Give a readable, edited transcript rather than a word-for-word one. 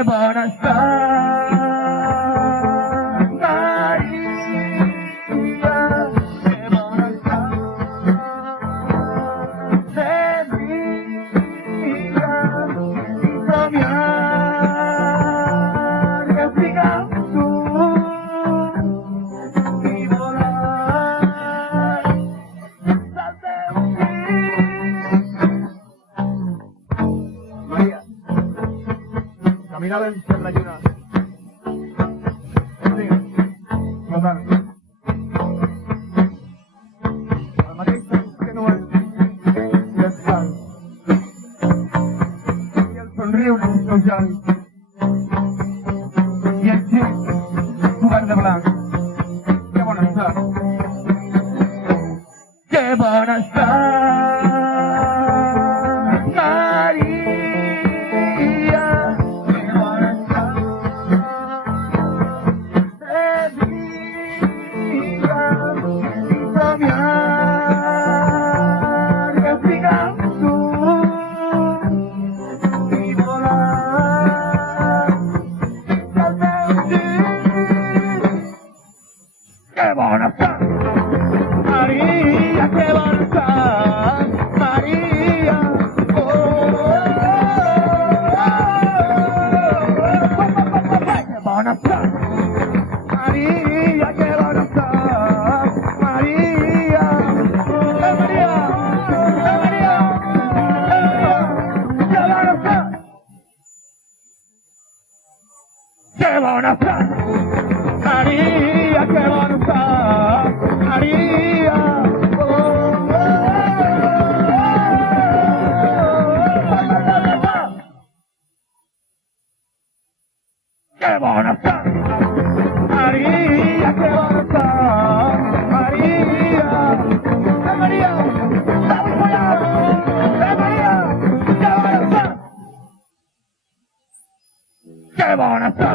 qué buena está María, qué buena está Sevilla, soñar, respirar tú y volar, salte un María, caminar en la ayuda. Sí, total. Al mateix que no és descans. I el somriure dels teus llavis. I el gir cobert de blanc. Que bon està. Que bon està. Maria, que bon està. Sevilla, somiar, respirar tu y volar. ¡Qué bona està! Maria, que bona està! Maria, oh, que bona està! Maria, que bona està! Maria, Maria, Maria, que bona està! Que bona està! Maria, que bona està! Maria, que bona està! Maria, que bona està! Maria, Maria, vamos allá! Maria, que bona està! Que bona està!